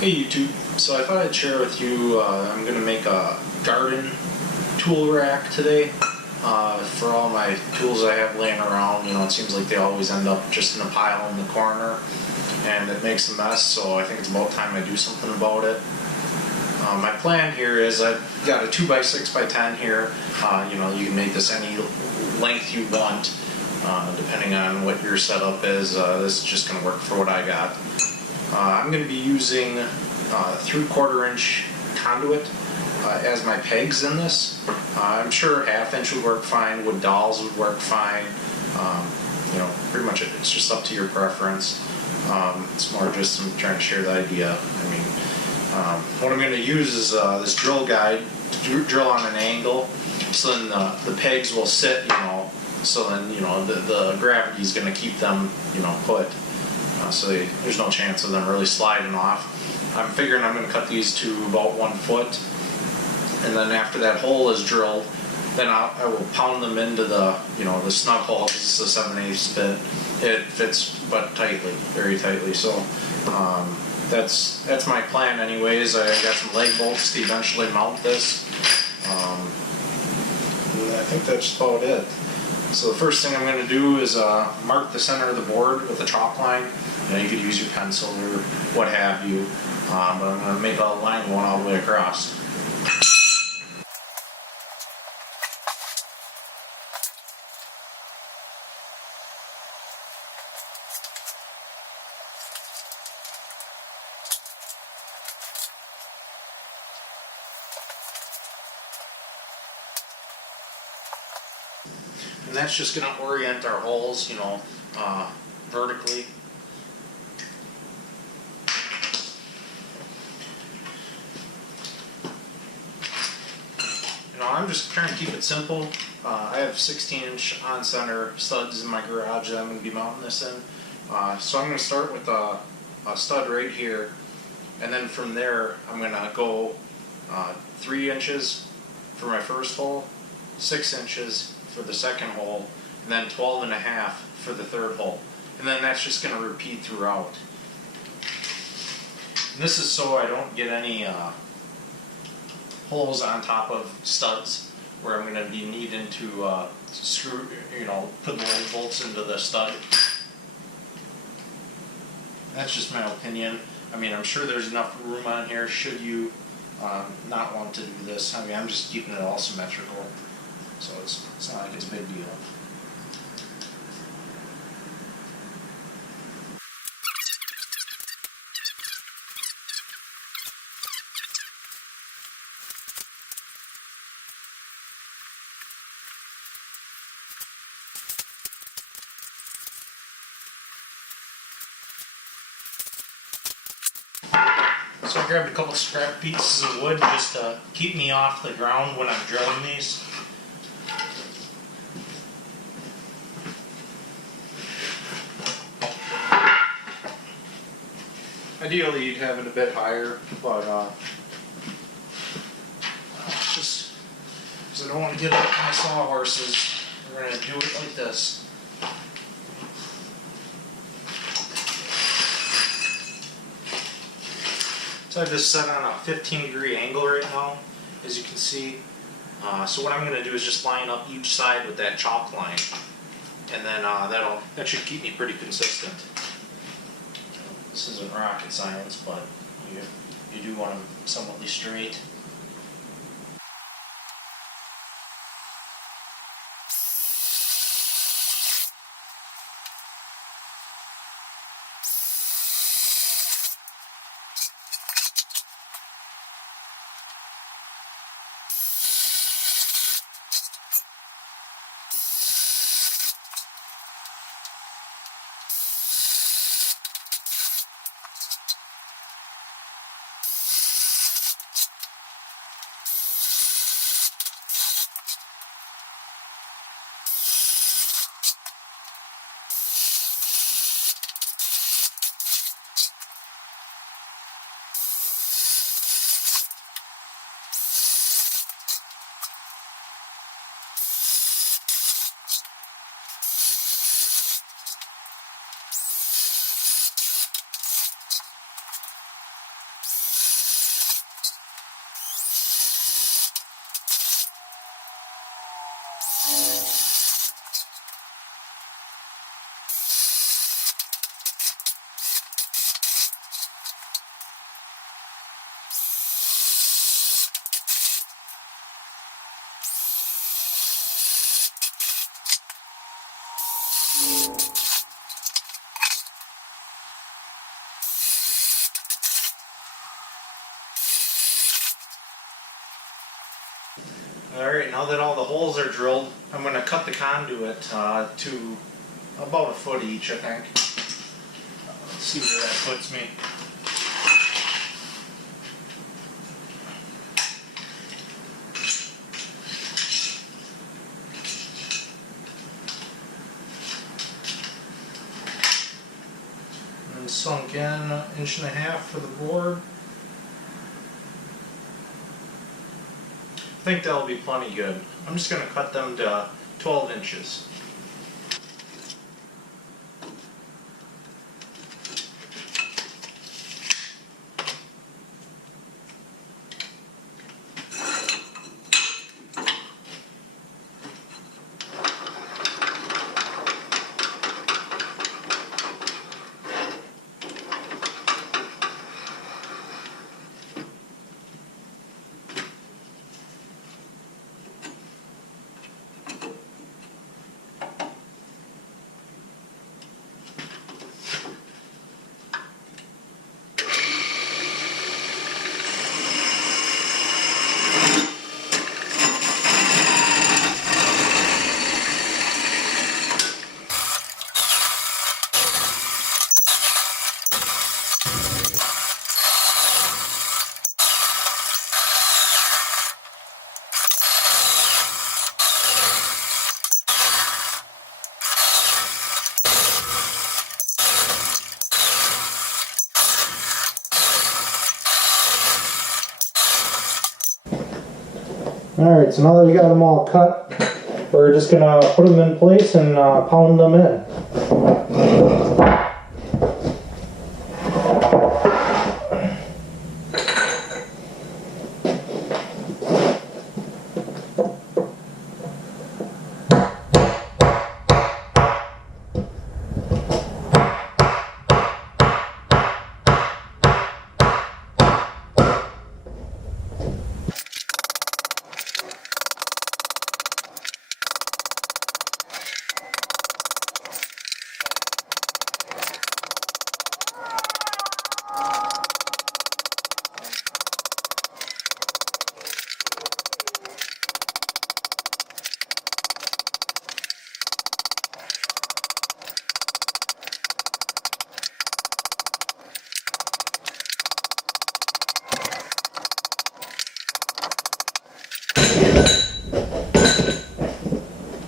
Hey YouTube, so I thought I'd share with you, I'm going to make a garden tool rack today for all my tools I have laying around. You know, it seems like they always end up just in a pile in the corner and it makes a mess, so I think it's about time I do something about it. My plan here is I've got a 2x6x10 here. You know, you can make this any length you want depending on what your setup is. This is just going to work for what I got. I'm going to be using 3/4 inch conduit as my pegs in this. I'm sure 1/2 inch would work fine, wood dowels would work fine. You know, pretty much it's just up to your preference. It's more just I'm trying to share the idea. I mean, what I'm going to use is this drill guide to drill on an angle, so then the pegs will sit, you know, so then, you know, the gravity is going to keep them, you know, put. So there's no chance of them really sliding off. I'm figuring I'm going to cut these to about 1 foot, and then after that hole is drilled, then I will pound them into the, you know, the snug hole, because it's a 7/8 fit. It fits but tightly, very tightly. So that's my plan anyways. I got some leg bolts to eventually mount this. And I think that's about it. So the first thing I'm going to do is mark the center of the board with a chalk line. You know, you could use your pencil or what have you, but I'm going to make a line going all the way across. And that's just going to orient our holes, you know, vertically. You know, I'm just trying to keep it simple. I have 16-inch on-center studs in my garage that I'm going to be mounting this in. So I'm going to start with a stud right here, and then from there I'm going to go 3 inches for my first hole, 6 inches for the second hole, and then 12.5 for the third hole. And then that's just going to repeat throughout. And this is so I don't get any holes on top of studs where I'm going to be needing to screw, you know, put the leg bolts into the stud. That's just my opinion. I mean, I'm sure there's enough room on here should you not want to do this. I mean, I'm just keeping it all symmetrical. So it's not like it's a big deal. So I grabbed a couple scrap pieces of wood just to keep me off the ground when I'm drilling these. Ideally, you'd have it a bit higher, but it's just because I don't want to get up my sawhorses. We're going to do it like this. So I have this set on a 15-degree angle right now, as you can see. So what I'm going to do is just line up each side with that chalk line, and then that should keep me pretty consistent. This isn't rocket science, but you do want them somewhat straight. Alright, now that all the holes are drilled, I'm going to cut the conduit to about a foot each, I think. Let's see where that puts me. And sunk in 1.5 inches for the board. I think that'll be plenty good. I'm just going to cut them to 12 inches. Alright, so now that we got them all cut, we're just going to put them in place and pound them in.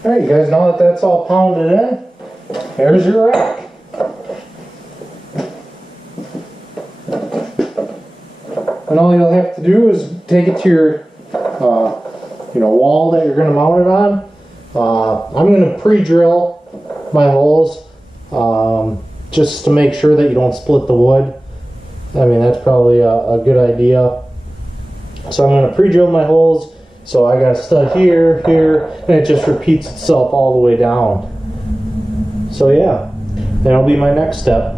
Alright, you guys, now that that's all pounded in, here's your rack. And all you'll have to do is take it to your wall that you're going to mount it on. I'm going to pre-drill my holes just to make sure that you don't split the wood. I mean, that's probably a good idea. So I'm going to pre-drill my holes. So I got a stud here, here, and it just repeats itself all the way down. So yeah, that'll be my next step.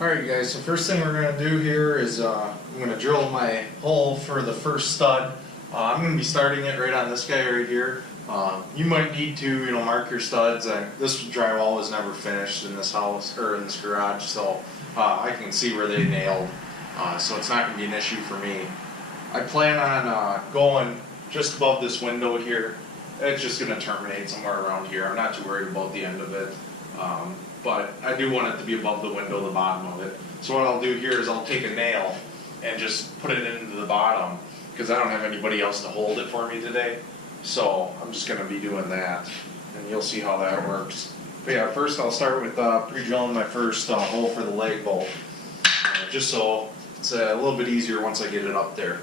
Alright guys, so first thing we're going to do here is I'm going to drill my hole for the first stud. I'm going to be starting it right on this guy right here. You might need to, mark your studs. This drywall was never finished in this house, or in this garage, so I can see where they nailed. So it's not going to be an issue for me. I plan on going just above this window here. It's just going to terminate somewhere around here. I'm not too worried about the end of it. But I do want it to be above the window, the bottom of it. So what I'll do here is I'll take a nail and just put it into the bottom because I don't have anybody else to hold it for me today. So I'm just going to be doing that. And you'll see how that works. But yeah, first I'll start with pre-drilling my first hole for the leg bolt. Just so it's a little bit easier once I get it up there.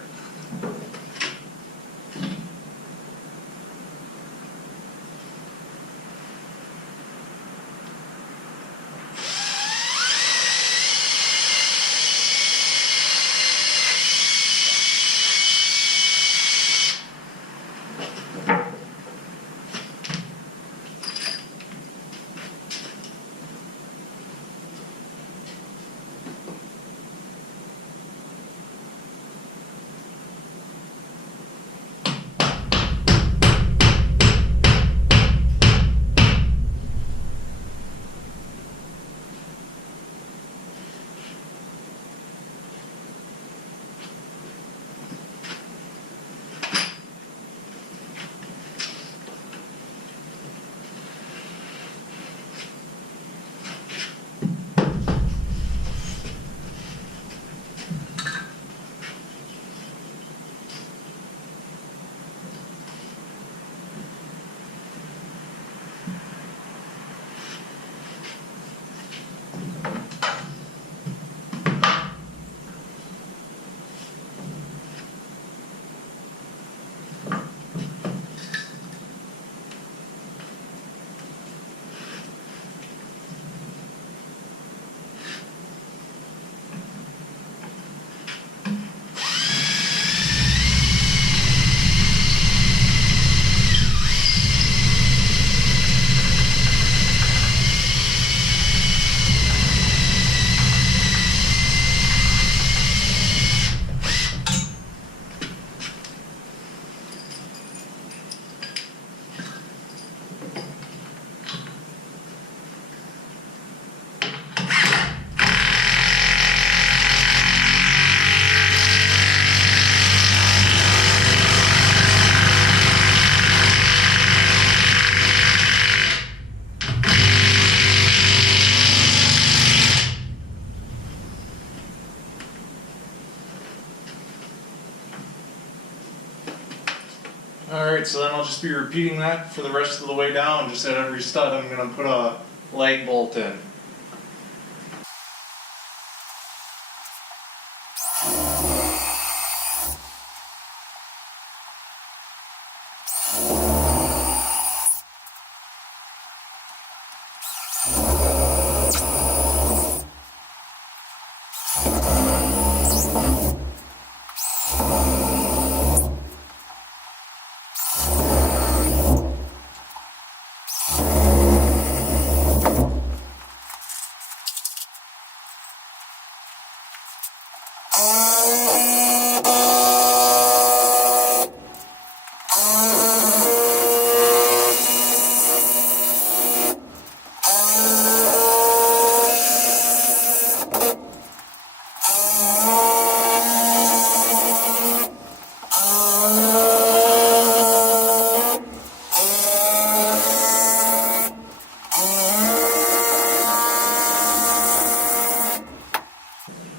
Alright, so then I'll just be repeating that for the rest of the way down. Just at every stud I'm going to put a lag bolt in.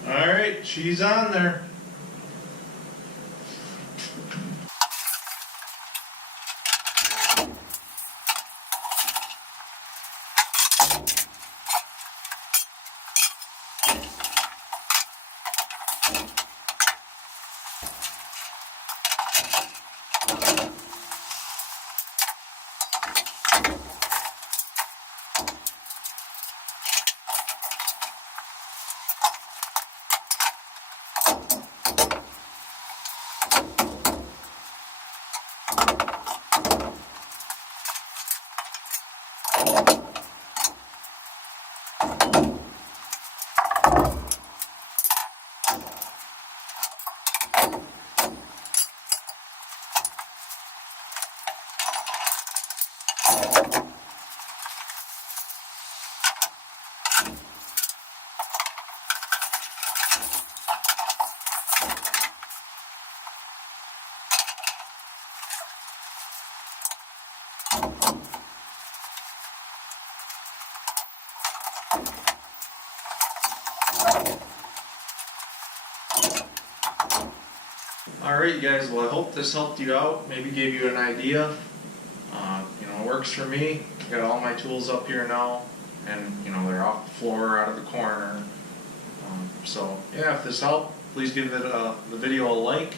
Alright, she's on there. Alright guys, well I hope this helped you out, maybe gave you an idea. It works for me. Got all my tools up here now, and they're off the floor, out of the corner. So yeah, if this helped, please give it the video a like,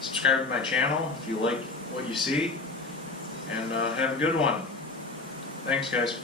subscribe to my channel if you like what you see, and have a good one. Thanks guys.